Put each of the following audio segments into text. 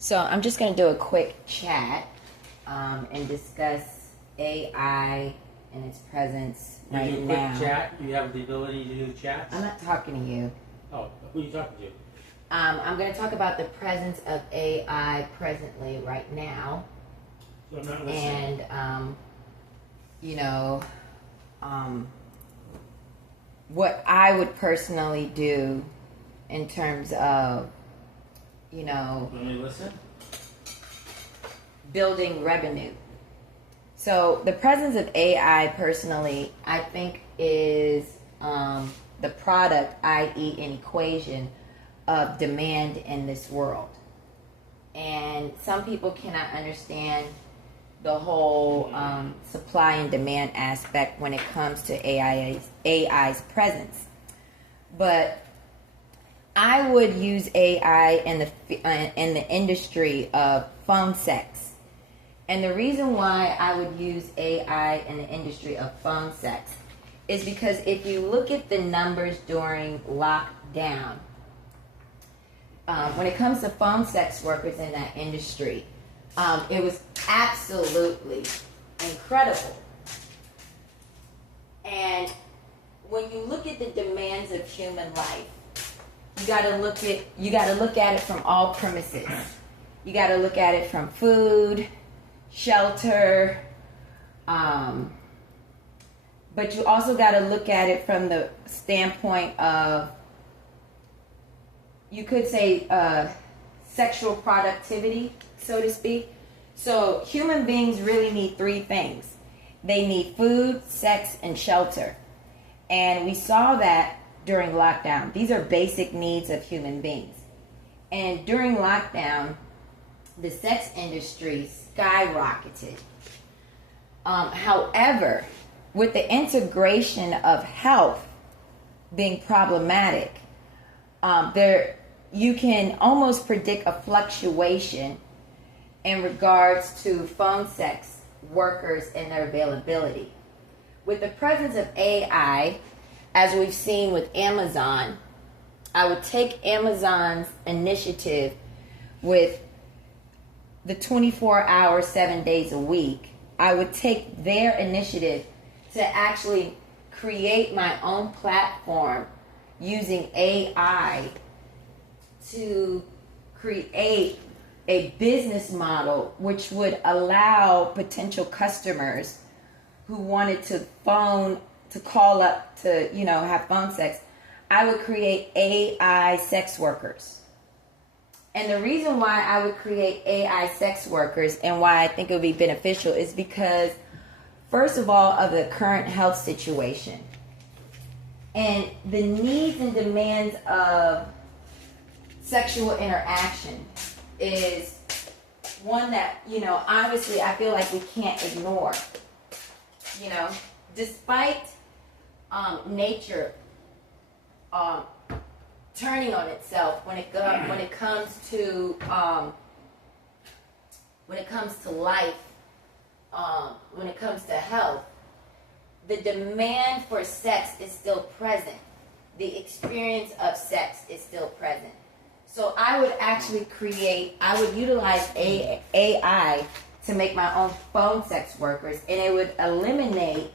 So I'm just going to do a quick chat and discuss AI and its presence You right do a quick now. chat. You have the ability to do chats. I'm not talking to you. Oh, who are you talking to? I'm going to talk about the presence of AI presently right now. So I'm not listening. And, you know, what I would personally do in terms of, Let me listen. building revenue. So the presence of AI personally, I think is the product, i.e. an equation of demand in this world. And some people cannot understand the whole supply and demand aspect when it comes to AI's presence. But I would use AI in the industry of phone sex. And the reason why I would use AI in the industry of phone sex is because if you look at the numbers during lockdown, when it comes to phone sex workers in that industry, it was absolutely incredible. And when you look at the demands of human life, you got to look at it from all premises. You got to look at it from food, shelter, but you also got to look at it from the standpoint of, you could say, sexual productivity, so to speak. So human beings really need three things. They need food, sex, and shelter. And we saw that during lockdown. These are basic needs of human beings. And during lockdown, the sex industry skyrocketed. However, with the integration of health being problematic, you can almost predict a fluctuation in regards to phone sex workers and their availability. With the presence of AI, as we've seen with Amazon, I would take Amazon's initiative with the 24-hour, 7 days a week. I would take their initiative to actually create my own platform using AI to create a business model which would allow potential customers who wanted to call up to, have phone sex. I would create AI sex workers. And the reason why I would create AI sex workers and why I think it would be beneficial is because, first of all, of the current health situation and the needs and demands of sexual interaction is one that, honestly, I feel like we can't ignore. Despite nature turning on itself when it comes to life, when it comes to health, the demand for sex is still present. The experience of sex is still present. So I would utilize AI to make my own phone sex workers, and it would eliminate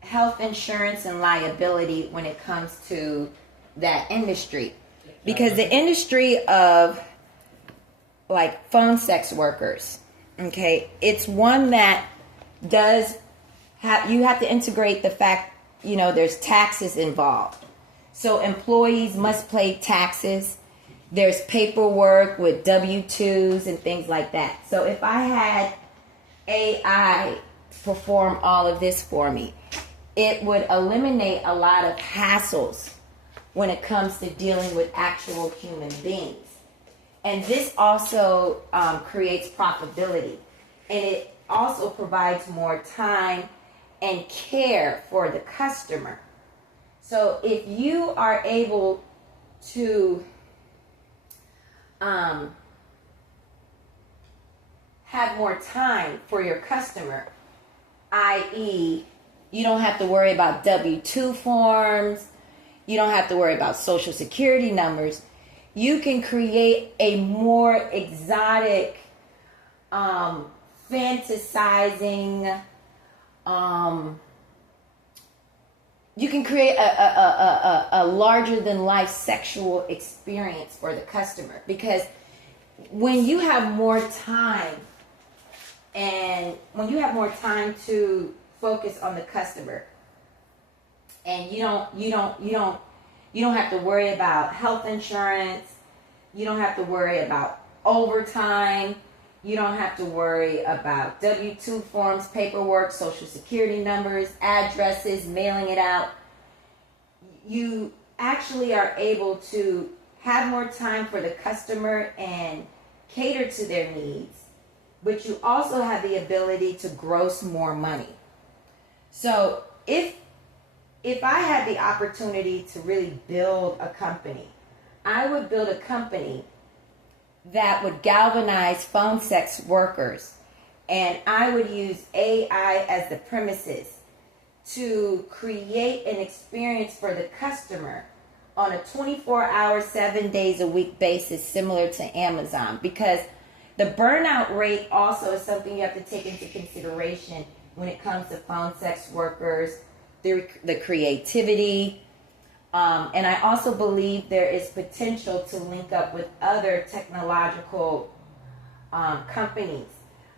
health insurance and liability when it comes to that industry. Because the industry of like phone sex workers, okay, it's one that you have to integrate the fact, there's taxes involved. So employees must pay taxes. There's paperwork with W-2s and things like that. So if I had AI perform all of this for me, it would eliminate a lot of hassles when it comes to dealing with actual human beings. And this also creates profitability. And it also provides more time and care for the customer. So if you are able to have more time for your customer, i.e., you don't have to worry about W-2 forms, you don't have to worry about social security numbers, you can create a more exotic, fantasizing, you can create a larger than life sexual experience for the customer, because when you have more time to focus on the customer, and you don't have to worry about health insurance, you don't have to worry about overtime, you don't have to worry about W-2 forms, paperwork, social security numbers, addresses, mailing it out. You actually are able to have more time for the customer and cater to their needs, but you also have the ability to gross more money. So if I had the opportunity to really build a company, I would build a company that would galvanize phone sex workers, and I would use AI as the premises to create an experience for the customer on a 24-hour, 7 days a week basis, similar to Amazon, because the burnout rate also is something you have to take into consideration when it comes to phone sex workers, the creativity. And I also believe there is potential to link up with other technological companies.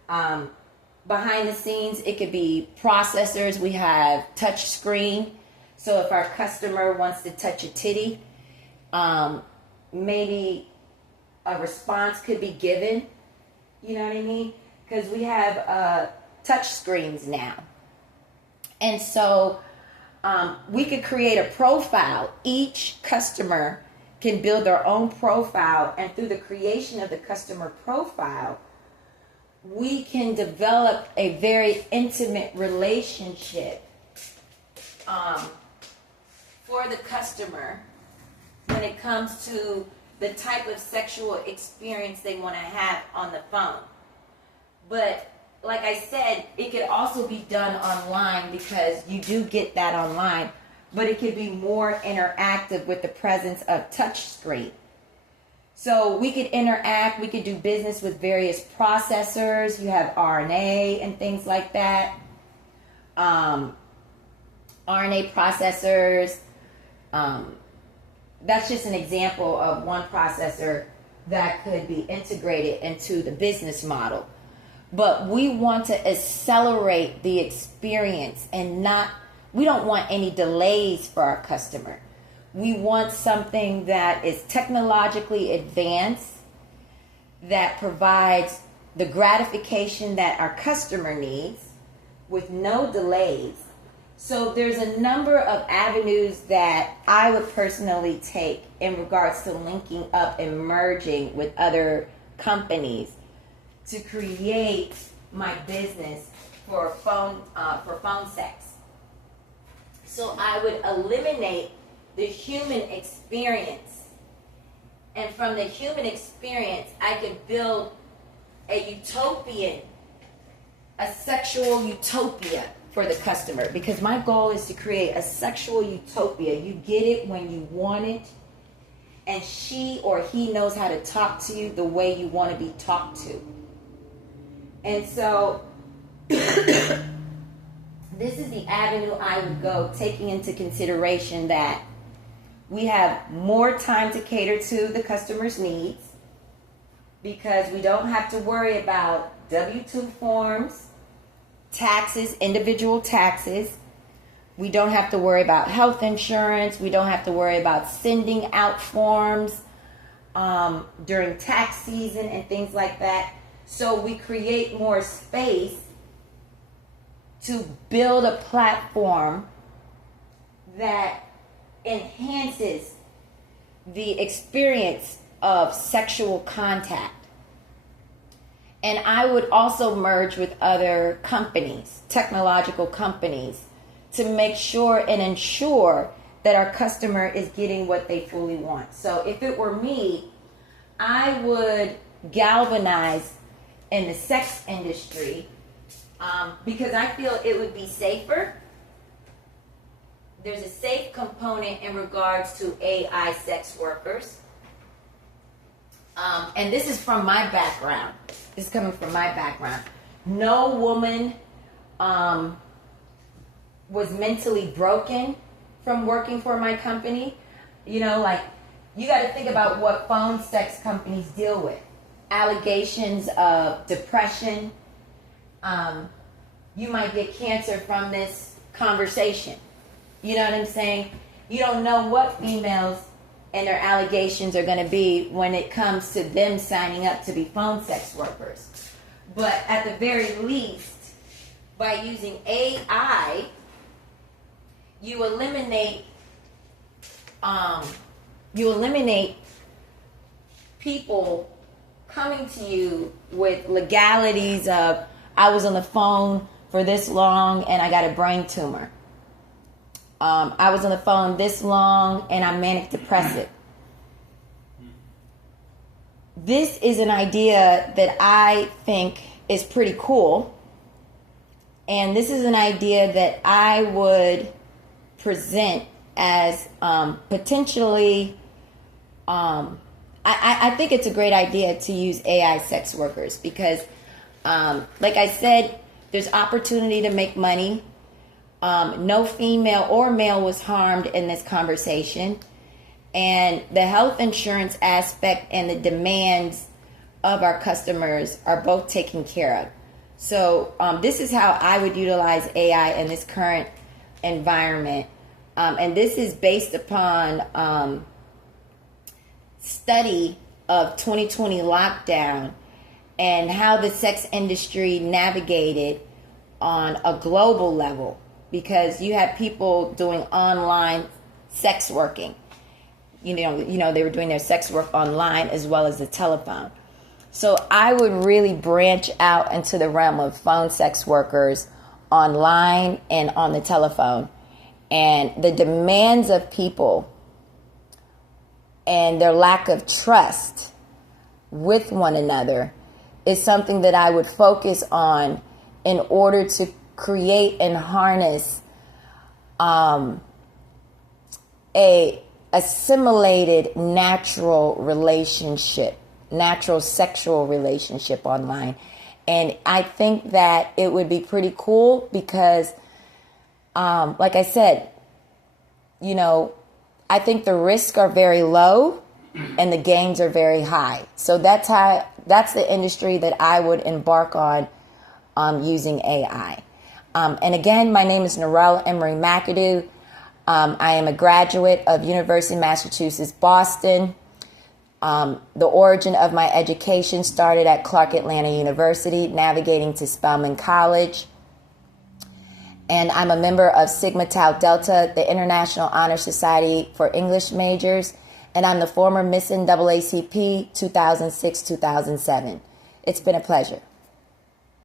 Behind the scenes, it could be processors. We have touch screen. So if our customer wants to touch a titty, maybe a response could be given. You know what I mean? Because we have touch screens now. And so we could create a profile. Each customer can build their own profile, and through the creation of the customer profile, we can develop a very intimate relationship for the customer when it comes to the type of sexual experience they want to have on the phone. But like I said, it could also be done online, because you do get that online, but it could be more interactive with the presence of touch screen. So we could interact, we could do business with various processors. You have RNA and things like that. RNA processors. That's just an example of one processor that could be integrated into the business model. But we want to accelerate the experience, and we don't want any delays for our customer. We want something that is technologically advanced, that provides the gratification that our customer needs with no delays. So there's a number of avenues that I would personally take in regards to linking up and merging with other companies to create my business for phone sex. So I would eliminate the human experience, and from the human experience, I could build a sexual utopia for the customer, because my goal is to create a sexual utopia. You get it when you want it, and she or he knows how to talk to you the way you want to be talked to. And so this is the avenue I would go, taking into consideration that we have more time to cater to the customer's needs, because we don't have to worry about W-2 forms, taxes, individual taxes. We don't have to worry about health insurance. We don't have to worry about sending out forms during tax season and things like that. So we create more space to build a platform that enhances the experience of sexual contact. And I would also merge with other companies, technological companies, to make sure and ensure that our customer is getting what they fully want. So if it were me, I would galvanize in the sex industry, because I feel it would be safer. There's a safe component in regards to AI sex workers. and this is from my background. This is coming from my background. No woman was mentally broken from working for my company. You know, like, you got to think about what phone sex companies deal with. Allegations of depression. You might get cancer from this conversation. You know what I'm saying? You don't know what females and their allegations are going to be when it comes to them signing up to be phone sex workers. But at the very least, by using AI, you eliminate people coming to you with legalities of, I was on the phone for this long and I got a brain tumor. I was on the phone this long and I'm manic depressive. This is an idea that I think is pretty cool. And this is an idea that I would present as potentially, I think it's a great idea to use AI sex workers because, like I said, there's opportunity to make money. No female or male was harmed in this conversation. And the health insurance aspect and the demands of our customers are both taken care of. So this is how I would utilize AI in this current environment. And this is based upon study of 2020 lockdown and how the sex industry navigated on a global level. Because you had people doing online sex working. You know, they were doing their sex work online as well as the telephone. So I would really branch out into the realm of phone sex workers online and on the telephone. And the demands of people and their lack of trust with one another is something that I would focus on in order to create and harness a assimilated natural relationship, natural sexual relationship online. And I think that it would be pretty cool because, like I said, you know, I think the risks are very low and the gains are very high. So that's the industry that I would embark on using AI. And again, my name is Narelle Emery McAdoo. I am a graduate of University of Massachusetts, Boston. The origin of my education started at Clark Atlanta University, navigating to Spelman College. And I'm a member of Sigma Tau Delta, the International Honor Society for English Majors. And I'm the former Miss NAACP 2006-2007. It's been a pleasure.